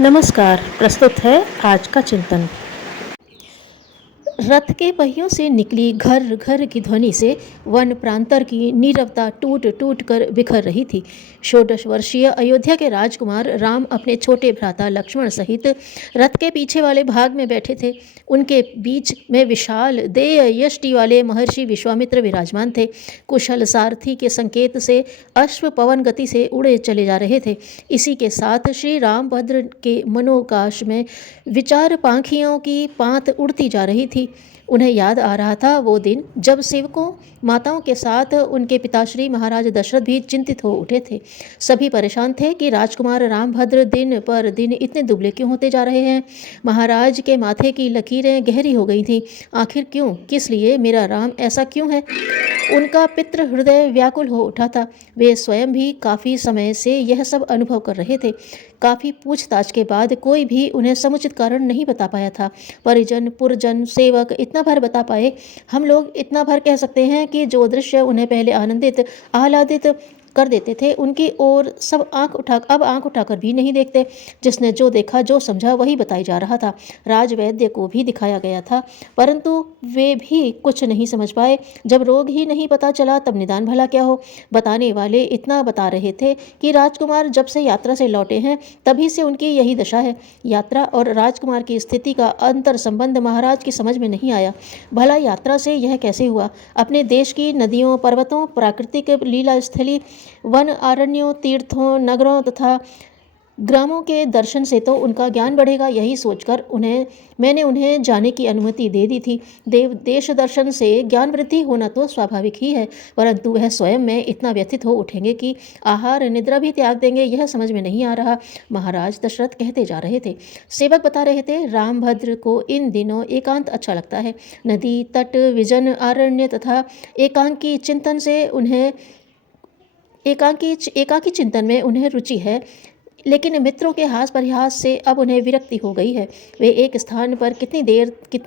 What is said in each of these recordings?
नमस्कार। प्रस्तुत है आज का चिंतन। रथ के पहियों से निकली घर घर की ध्वनि से वन प्रांतर की नीरवता टूट टूट कर बिखर रही थी। 16 वर्षीय अयोध्या के राजकुमार राम अपने छोटे भ्राता लक्ष्मण सहित रथ के पीछे वाले भाग में बैठे थे। उनके बीच में विशाल देय यष्टि वाले महर्षि विश्वामित्र विराजमान थे। कुशल सारथी के संकेत से अश्व पवन गति से उड़े चले जा रहे थे। इसी के साथ श्री रामभद्र के मनोकाश में विचार पाखियों की पांत उड़ती जा रही थी। उन्हें याद आ रहा था वो दिन जब सेवकों माताओं के साथ उनके पिताश्री महाराज दशरथ भी चिंतित हो उठे थे। सभी परेशान थे कि राजकुमार रामभद्र दिन पर दिन इतने दुबले क्यों होते जा रहे हैं। महाराज के माथे की लकीरें गहरी हो गई थीं। आखिर क्यों, किस लिए मेरा राम ऐसा क्यों है? उनका पितृ हृदय व्याकुल हो उठा था। वे स्वयं भी काफ़ी समय से यह सब अनुभव कर रहे थे। काफ़ी पूछताछ के बाद कोई भी उन्हें समुचित कारण नहीं बता पाया था। परिजन, पुरजन, सेवक इतना भर बता पाए। हम लोग इतना भर कह सकते हैं कि जो दृश्य उन्हें पहले आनंदित आह्लादित कर देते थे उनकी ओर सब अब आंख उठाकर भी नहीं देखते। जिसने जो देखा जो समझा वही बताई जा रहा था। राजवैद्य को भी दिखाया गया था, परंतु वे भी कुछ नहीं समझ पाए। जब रोग ही नहीं पता चला तब निदान भला क्या हो। बताने वाले इतना बता रहे थे कि राजकुमार जब से यात्रा से लौटे हैं तभी से उनकी यही दशा है। यात्रा और राजकुमार की स्थिति का अंतर संबंध महाराज की समझ में नहीं आया। भला यात्रा से यह कैसे हुआ? अपने देश की नदियों, पर्वतों, प्राकृतिक लीला स्थली, वन, अरण्यों, तीर्थों, नगरों तथा ग्रामों के दर्शन से तो उनका ज्ञान बढ़ेगा, यही सोचकर मैंने उन्हें जाने की अनुमति दे दी थी। देश दर्शन से ज्ञान वृद्धि होना तो स्वाभाविक ही है, परंतु वह स्वयं में इतना व्यथित हो उठेंगे कि आहार निद्रा भी त्याग देंगे, यह समझ में नहीं आ रहा। महाराज दशरथ कहते जा रहे थे। सेवक बता रहे थे, रामभद्र को इन दिनों एकांत अच्छा लगता है। नदी तट, विजन अरण्य तथा एकांकी चिंतन में उन्हें रुचि है, लेकिन मित्रों के हास परिहास से अब उन्हें विरक्ति हो गई है। वे एक स्थान पर कितनी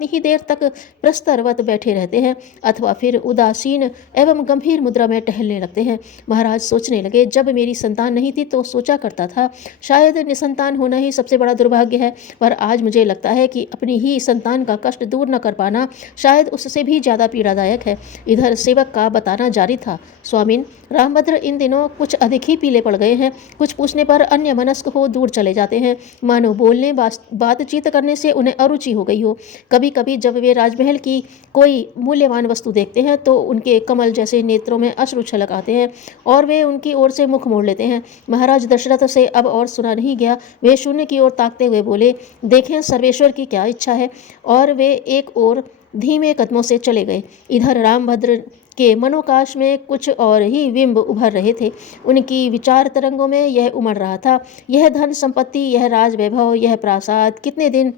ही देर तक प्रस्तरवत बैठे रहते हैं अथवा फिर उदासीन एवं गंभीर मुद्रा में टहलने लगते हैं। महाराज सोचने लगे, जब मेरी संतान नहीं थी तो सोचा करता था शायद निसंतान होना ही सबसे बड़ा दुर्भाग्य है, पर आज मुझे लगता है कि अपनी ही संतान का कष्ट दूर न कर पाना शायद उससे भी ज़्यादा पीड़ादायक है। इधर सेवक का बताना जारी था, स्वामिन, रामभद्र इन दिनों कुछ अधिक ही पीले पड़ गए हैं। कुछ पूछने पर अन्य मनस्क हो दूर चले जाते हैं, मानो बोलने बातचीत करने से उन्हें अरुचि हो गई हो। कभी कभी जब वे राजमहल की कोई मूल्यवान वस्तु देखते हैं तो उनके कमल जैसे नेत्रों में अश्रु छलक आते हैं और वे उनकी ओर से मुख मोड़ लेते हैं। महाराज दशरथ से अब और सुना नहीं गया। वे शून्य की ओर ताकते हुए बोले, देखें सर्वेश्वर की क्या इच्छा है। और वे एक ओर धीमे कदमों से चले गए। इधर रामभद्र के मनोकाश में कुछ और ही बिंब उभर रहे थे। उनकी विचार तरंगों में यह उमड़ रहा था, यह धन संपत्ति, यह राज वैभव, यह प्रासाद। कितने दिन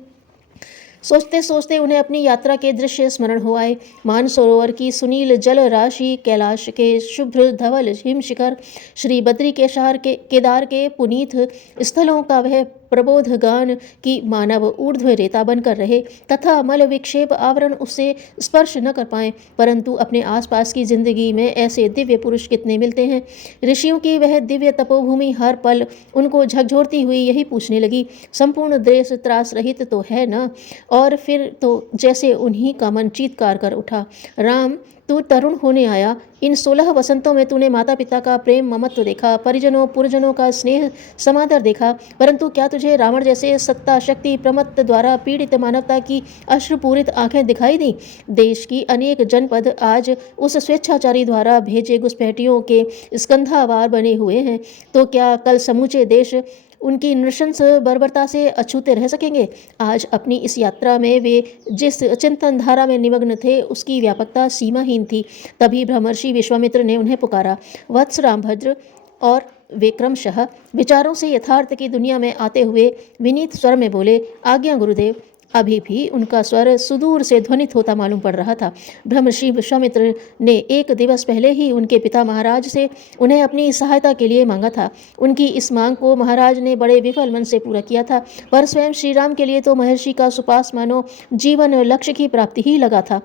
सोचते सोचते उन्हें अपनी यात्रा के दृश्य स्मरण हो आए। मानसरोवर की सुनील जल राशि, कैलाश के शुभ्र धवल हिम शिखर, श्री बद्री केदार के पुनीत स्थलों का वह प्रबोध गान कि मानव ऊर्ध्व रेता बनकर रहे तथा मल विक्षेप आवरण उससे स्पर्श न कर पाए। परंतु अपने आसपास की जिंदगी में ऐसे दिव्य पुरुष कितने मिलते हैं। ऋषियों की वह दिव्य तपोभूमि हर पल उनको झकझोरती हुई यही पूछने लगी, संपूर्ण देश त्रास रहित तो है न? और फिर तो जैसे उन्हीं का मन चीत्कार कर उठा, राम, तू तरुण होने आया। इन 16 वसंतों में तूने माता पिता का प्रेम ममत्व देखा, परिजनों पुरजनों का स्नेह समादर देखा, परंतु क्या तुझे रावण जैसे सत्ता शक्ति प्रमत्त द्वारा पीड़ित मानवता की अश्रुपूरित आंखें दिखाई दी? देश की अनेक जनपद आज उस स्वेच्छाचारी द्वारा भेजे घुसपैठियों के स्कंधावार बने हुए हैं, तो क्या कल समूचे देश उनकी नृशंस बर्बरता से अछूते रह सकेंगे? आज अपनी इस यात्रा में वे जिस चिंतन धारा में निमग्न थे उसकी व्यापकता सीमाहीन थी। तभी ब्रह्मर्षि विश्वामित्र ने उन्हें पुकारा, वत्स रामभद्र, और वे क्रमशः विचारों से यथार्थ की दुनिया में आते हुए विनीत स्वर में बोले, आज्ञा गुरुदेव। अभी भी उनका स्वर सुदूर से ध्वनित होता मालूम पड़ रहा था। ब्रह्मर्षि विश्वामित्र ने एक दिवस पहले ही उनके पिता महाराज से उन्हें अपनी सहायता के लिए मांगा था। उनकी इस मांग को महाराज ने बड़े विफल मन से पूरा किया था, पर स्वयं श्री राम के लिए तो महर्षि का सुपास मानो जीवन लक्ष्य की प्राप्ति ही लगा था।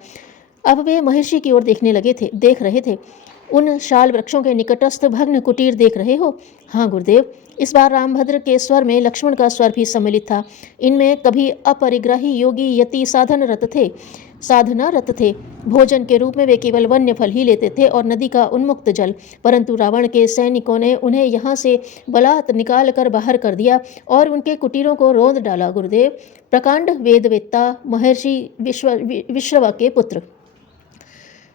अब वे महर्षि की ओर देख रहे थे। उन शाल वृक्षों के निकटस्थ भग्न कुटीर देख रहे हो? हाँ गुरुदेव, इस बार रामभद्र के स्वर में लक्ष्मण का स्वर भी सम्मिलित था। इनमें कभी अपरिग्राही योगी यति साधनारत थे। भोजन के रूप में वे केवल वन्य फल ही लेते थे और नदी का उन्मुक्त जल। परंतु रावण के सैनिकों ने उन्हें यहाँ से बलात् निकाल कर बाहर कर दिया और उनके कुटीरों को रोंद डाला। गुरुदेव, प्रकांड वेदवेत्ता महर्षि विश्रवा के पुत्र।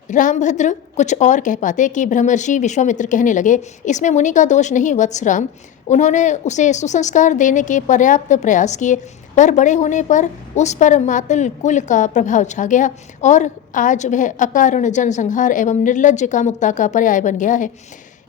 रामभद्र कुछ और कह पाते कि ब्रह्मर्षि विश्वामित्र कहने लगे, इसमें मुनि का दोष नहीं वत्स राम। उन्होंने उसे सुसंस्कार देने के पर्याप्त प्रयास किए, पर बड़े होने पर उस पर मातल कुल का प्रभाव छा गया और आज वह अकारण जनसंहार एवं निर्लज्ज कामुकता का पर्याय बन गया है।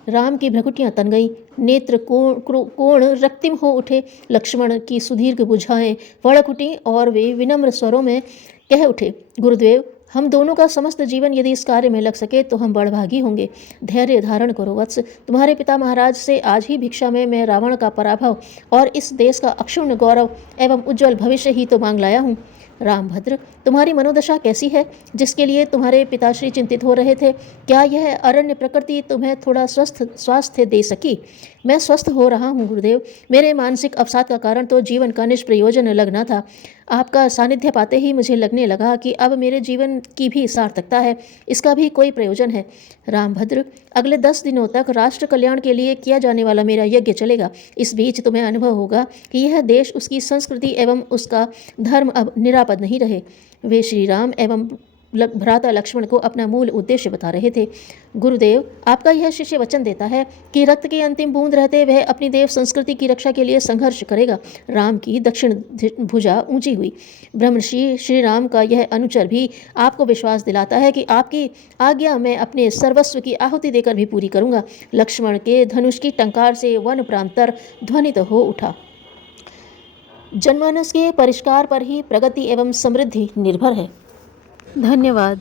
राम की भ्रकुटियाँ तन गईं, नेत्र कोण रक्तिम हो उठे। लक्ष्मण की सुदीर्घ भुजाएं फड़क उठीं और वे विनम्र स्वरों में कह उठे, गुरुदेव, हम दोनों का समस्त जीवन यदि इस कार्य में लग सके तो हम बड़भागी होंगे। धैर्य धारण करो वत्स। तुम्हारे पिता महाराज से आज ही भिक्षा में मैं रावण का पराभव और इस देश का अक्षुण्ण गौरव एवं उज्जवल भविष्य ही तो मांग लाया हूँ। रामभद्र, तुम्हारी मनोदशा कैसी है जिसके लिए तुम्हारे पिताश्री चिंतित हो रहे थे? क्या यह अरण्य प्रकृति तुम्हें थोड़ा स्वास्थ्य दे सकी? मैं स्वस्थ हो रहा हूँ गुरुदेव। मेरे मानसिक अवसाद का कारण तो जीवन का निष्प्रयोजन लगना था। आपका सानिध्य पाते ही मुझे लगने लगा कि अब मेरे जीवन की भी सार्थकता है, इसका भी कोई प्रयोजन है। रामभद्र, अगले 10 दिनों तक राष्ट्र कल्याण के लिए किया जाने वाला मेरा यज्ञ चलेगा। इस बीच तुम्हें अनुभव होगा कि यह देश, उसकी संस्कृति एवं उसका धर्म अब निरापद नहीं रहे। वे श्री राम एवं भ्राता लक्ष्मण को अपना मूल उद्देश्य बता रहे थे। गुरुदेव, आपका यह शिष्य वचन देता है कि रक्त की अंतिम बूंद रहते वह अपनी देव संस्कृति की रक्षा के लिए संघर्ष करेगा। राम की दक्षिण भुजा ऊंची हुई। ब्रह्मर्षि श्री राम का यह अनुचर भी आपको विश्वास दिलाता है कि आपकी आज्ञा मैं अपने सर्वस्व की आहुति देकर भी पूरी करूंगा। लक्ष्मण के धनुष की टंकार से वन प्रांतर ध्वनित हो उठा। जनमानस के परिष्कार पर ही प्रगति एवं समृद्धि निर्भर है। धन्यवाद।